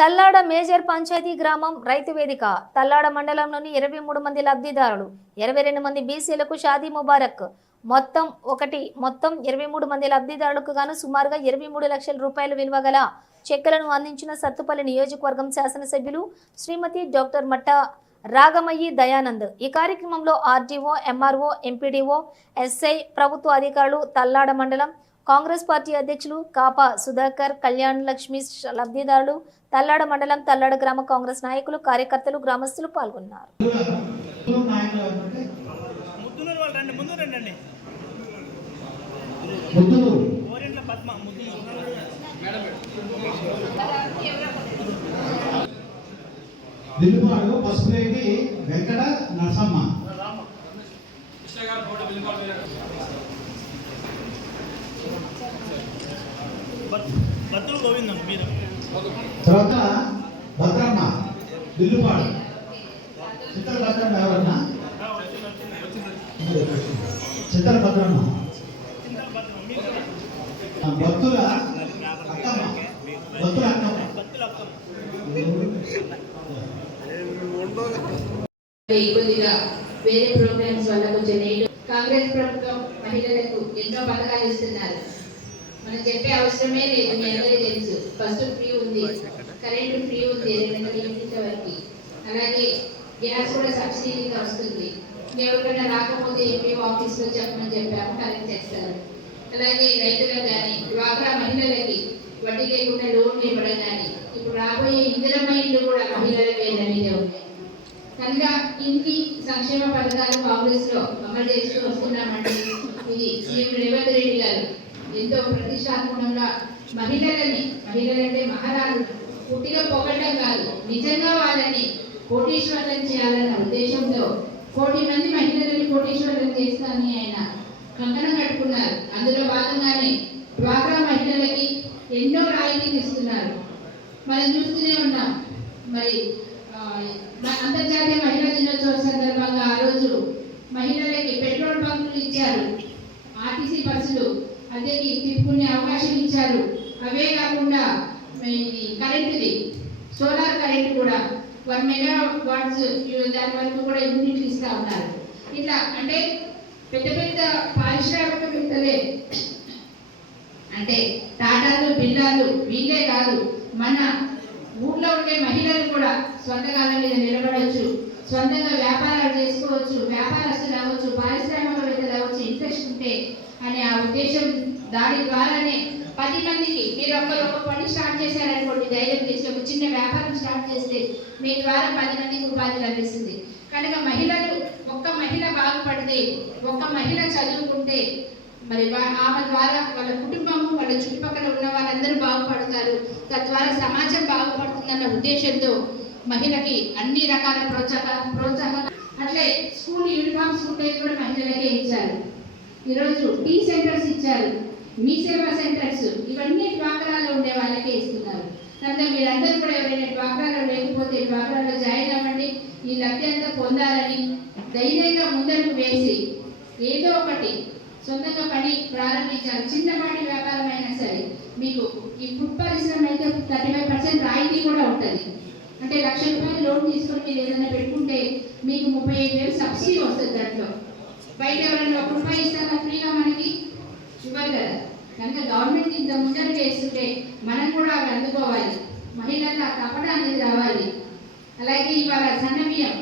Tallada major panchayat గ్రామం రైతు వేదిక. తల్లాడ మండలంలోని ఇరవై మూడు మంది లబ్ధిదారులు ఇరవై రెండు మంది బీసీలకు షాదీ ముబారక్. మొత్తం ఒకటి మొత్తం ఇరవై మూడు మంది లబ్ధిదారులకు గాను సుమారుగా ఇరవై మూడు లక్షల రూపాయలు విలువ గల చెక్కులను అందించిన సత్తుపల్లి నియోజకవర్గం శాసనసభ్యులు శ్రీమతి డాక్టర్ మట్ట రాగమయ్యి దయానంద్. ఈ కార్యక్రమంలో ఆర్డీఓ ఎంఆర్ఓ ఎంపీడీఓ ఎస్ఐ ప్రభుత్వ అధికారులు తల్లాడ మండలం కాంగ్రెస్ పార్టీ అధ్యక్షులు కాపా సుధాకర్ కళ్యాణ్ లక్ష్మి లబ్ధిదారులు తల్లాడ మండలం తల్లాడ గ్రామ కాంగ్రెస్ నాయకులు కార్యకర్తలు గ్రామస్తులు పాల్గొన్నారు. ముద్దునూరు వాళ్ళు రండి ముందు రండి అండి ముద్దులు ఓరింట్ల పద్మ ముద్దునూరు దిల్లుపాడు పసుపులేటి వెంకట నరసమ్మ బత్- బత్తులు గోవిందం మీరు తర్వాత భద్రమ్మ దిల్లుపాడు చిత్ర భద్రమ్మ ఎవరన్నా? చిత్ర భద్రమ్మ. భక్తుల అక్కమ్మ భక్తుల అక్కమ్మ కొద్దిగా వేరే ప్రోగ్రామ్స్ వల్ల కొంచెం కాంగ్రెస్ ప్రభుత్వం మహిళలకు ఎన్నో పథకాలు ఇస్తున్నారు. మనం చెప్పే అవసరమే లేదు. మీ అందరికీ తెలుసు. ఫస్ట్ ఫ్రీ ఉంది. కరెంట్ ఫ్రీ ఉంది. రెండు కిలోమీటర్ల వరకు. అలాగే గ్యాస్ కూడా సబ్సిడీగా వస్తుంది. ఎవరికైనా రాకపోతే ఎంపీ ఆఫీస్లో చెప్పమని చెప్పాము. కరెక్ట్ చేస్తారు. అలాగే రైతులకు కానీ డ్వాక్రా మహిళలకి వడ్డీ లేకుండా లోన్లు ఇవ్వడం కానీ ఇప్పుడు రాబోయే ఇందిరమ్మ ఇల్లు కూడా మహిళల పేర్ల మీదే ఉన్నాయి. కనుక ఇన్ని సంక్షేమ పథకాలు కాంగ్రెస్లో అమలు చేస్తూ వస్తున్నామండి. ఇది సీఎం రేవంత్ రెడ్డి గారు. ఎంతో ప్రతిష్టాత్మకంగా మహిళలని మహిళలంటే మహారాజు పుట్టిగా పొగడం కాదు నిజంగా వాళ్ళని కోటీశ్వరులను చేయాలన్న ఉద్దేశంతో కోటి మంది మహిళలని కోటీశ్వరులను చేస్తానని ఆయన కంకణం కట్టుకున్నారు. అందులో భాగంగానే డ్వాక్రా మహిళలకి ఎన్నో రాయితీలు ఇస్తున్నారు. మనం చూస్తూనే ఉన్నాం. మరి అంతర్జాతీయ మహిళ అద్దెకి తిప్పుకునే అవకాశం ఇచ్చారు. అవే కాకుండా ఇది కరెంటుది సోలార్ కరెంట్ కూడా వన్ మెగా వాట్స్ దాని వరకు కూడా యూనిట్లు ఇస్తా ఉన్నారు. ఇట్లా అంటే పెద్ద పెద్ద పారిశ్రామికవేత్తలే అంటే టాటాలు బిల్లాలు వీళ్ళే కాదు మన ఊళ్ళో ఉండే మహిళలు కూడా సొంత మీద నిలబడవచ్చు సొంతంగా వ్యాపారాలు చేసుకోవచ్చు వ్యాపారస్తులు అవ్వచ్చు పారిశ్రామికవేత్తలు అవ్వచ్చు ఇంట్రెస్ట్ ఉంటే అనే ఆ ఉద్దేశం దాని ద్వారానే పది మందికి మీరు ఒకరు ఒక పని స్టార్ట్ చేశారనుకోండి ధైర్యం చేసి ఒక చిన్న వ్యాపారం స్టార్ట్ చేస్తే మీ ద్వారా పది మందికి ఉపాధి లభిస్తుంది. కనుక మహిళలు ఒక్క మహిళ బాగుపడితే ఒక్క మహిళ చదువుకుంటే మరి వా- ఆమె ద్వారా వాళ్ళ కుటుంబము వాళ్ళ చుట్టుపక్కల ఉన్న వాళ్ళందరూ బాగుపడతారు. తద్వారా సమాజం బాగుపడుతుందన్న ఉద్దేశంతో మహిళకి అన్ని రకాల ప్రోత్సాహ ప్రోత్సాహం. అట్లే స్కూల్ యూనిఫామ్స్ ఉండేది కూడా మహిళలకే ఇచ్చారు. ఈరోజు టీ సెంటర్స్ ఇచ్చారు. మీ సేవా సెంటర్స్ ఇవన్నీ డ్వాక్రాలో ఉండే వాళ్ళకే ఇస్తున్నారు. కనుక మీరందరూ కూడా ఎవరైనా డ్వాక్రాలో లేకపోతే డ్వాక్రాలో జాయిన్ అవ్వండి ఈ లబ్ధి పొందాలని ధైర్యంగా ముందరకు వేసి ఏదో ఒకటి సొంతంగా పని ప్రారంభించాలి. చిన్నపాటి వ్యాపారం అయినా సరే మీకు ఈ ఫుడ్ పరిశ్రమ అయితే థర్టీ ఫైవ్ పర్సెంట్ రాయితీ కూడా ఉంటుంది. అంటే లక్ష రూపాయలు లోన్ తీసుకొని మీరు ఏదైనా పెట్టుకుంటే మీకు ముప్పై ఐదు వేలు సబ్సిడీ వస్తుంది దాంట్లో. బయట ఎవరైనా ఒక రూపాయి ఇస్తారా? ఫ్రీగా మనకి ఇవ్వరు కదా. కనుక గవర్నమెంట్ ఇంత ముందర చేస్తుంటే మనం కూడా అవి అందుకోవాలి. మహిళల తపన అనేది రావాలి. అలాగే ఇవాళ సన్న బియ్యం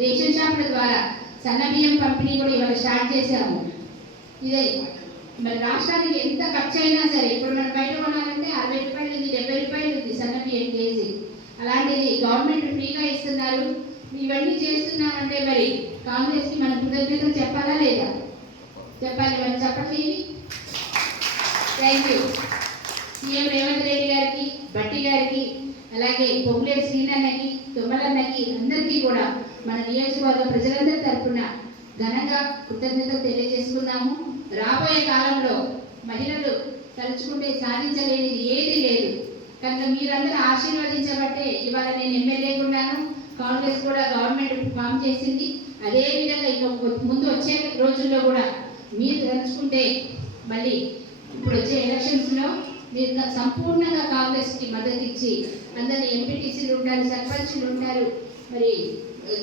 రేషన్ షాపుల ద్వారా సన్న బియ్యం పంపిణీ కూడా ఇవాళ స్టార్ట్ చేశాము. ఇదే మరి రాష్ట్రానికి ఎంత ఖర్చు అయినా సరే ఇప్పుడు మనం బయట కొనాలంటే అరవై రూపాయలు ఉంది డెబ్బై రూపాయలు ఉంది సన్న బియ్యం కేజీ. అలాంటిది గవర్నమెంట్ ఫ్రీగా ఇస్తున్నారు. ఇవన్నీ చేస్తున్నామంటే మరి కాంగ్రెస్కి మనం కృతజ్ఞతలు చెప్పాలా లేదా? చెప్పాలి మరి చెప్పట్లేదు thank you. CM Revanth Reddy గారికి భట్టి గారికి అలాగే పొగులేరు శ్రీనన్నకి తుమ్మలన్నకి అందరికీ కూడా మన నియోజకవర్గ ప్రజలందరి తరపున ఘనంగా కృతజ్ఞతలు తెలియజేసుకున్నాము. రాబోయే కాలంలో మహిళలు తలుచుకుంటే సాధించలేనిది ఏది లేదు. కనుక మీరందరూ ఆశీర్వదించబట్టే ఇవాళ నేను ఎమ్మెల్యేగా ఉన్నాను కాంగ్రెస్ కూడా గవర్నమెంట్ ఫామ్ చేసింది. అదేవిధంగా ఇక ముందు వచ్చే రోజుల్లో కూడా మీరు తలుచుకుంటే మళ్ళీ ఇప్పుడు వచ్చే ఎలక్షన్స్లో మీరు నా- సంపూర్ణంగా కాంగ్రెస్కి మద్దతు ఇచ్చి అందరినీ ఎంపీటీసీలు ఉంటారు సర్పంచ్లు ఉంటారు మరి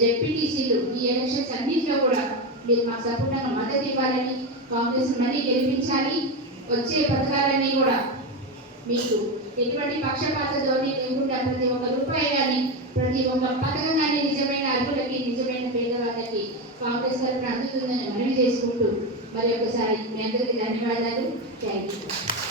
జెడ్పీటీసీలు ఈ ఎలక్షన్స్ అన్నింటిలో కూడా మీరు మాకు సంపూర్ణంగా మద్దతు ఇవ్వాలని కాంగ్రెస్ మరీ గెలిపించాలి వచ్చే పథకాలన్నీ కూడా మీకు ఎటువంటి పక్షపాత ధోరణి లేకుండా ప్రతి ఒక్క రూపాయి కానీ ప్రతి ఒక్క పథకం కానీ నిజమైన అర్హులకి నిజమైన పేదవాళ్ళకి కాంగ్రెస్ తరఫున అందుతుందని మనవి చేసుకుంటూ మరి ఒకసారి మీ అందరికీ ధన్యవాదాలు. Thank you.